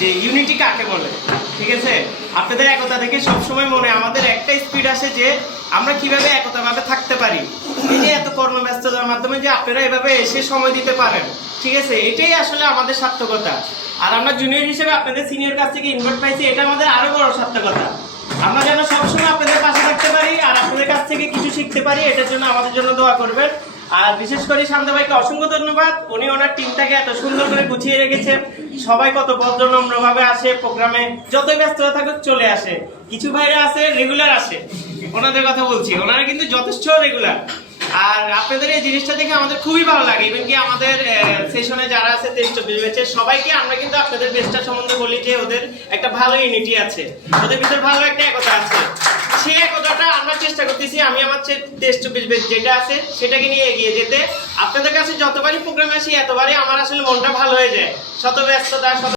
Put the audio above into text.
যে ইউনিটি কাকে বলে। ঠিক আছে, আপনাদের একতা দেখে সবসময় মনে আমাদের একটা স্পিড আসে যে আমরা কিভাবে একতাভাবে থাকতে পারি। এই যে এত কর্মব্যস্ততার মাধ্যমে যে আপনারা এভাবে এসে সময় দিতে পারেন, ঠিক আছে, এটাই আসলে আমাদের সার্থকতা। আর আমরা জুনিয়র হিসেবে আপনাদের সিনিয়র কাছ থেকে ইনভাইট পাইছি, এটা আমাদের আরো বড় সার্থকতা। আমরা যেন সবসময় আপনাদের পাশে থাকতে পারি আর আপনাদের কাছ থেকে কিছু শিখতে পারি, এটার জন্য আমাদের জন্য দোয়া করবেন। আর বিশেষ করে শান্ত ভাইকে অসংখ্য ধন্যবাদ, উনি ওনার টিমটাকে এত সুন্দর করে গুছিয়ে রেখেছেন। সবাই কত ভদ্র নম্র ভাবে আসে প্রোগ্রামে, যতই ব্যস্ততা থাকুক চলে আসে। কিছু ভাইরা আছে রেগুলার আসে, ওনাদের কথা বলছি, ওনারা কিন্তু যথেষ্ট রেগুলার। আর আপনাদের এই জিনিসটা দেখে আমাদের খুবই ভালো লাগে। ইভেন কি আমাদের সেশনে যারা আছে 23-24 ব্যাচের সবাইকে আমরা কিন্তু আপনাদের বেস্টটা সম্বন্ধে বলি যে ওদের একটা ভালো ইউনিটি আছে, ওদের ভিতরে ভালো একটা একতা আছে। সেই একতাটা আমরা চেষ্টা করতেছি, আমি আমার 23-24 ব্যাচ যেটা আছে সেটাকে নিয়ে এগিয়ে যেতে। আপনাদের কাছে যতবারই প্রোগ্রাম আসি এতবারই আমার আসলে মনটা ভালো হয়ে যায়। শত ব্যস্ততা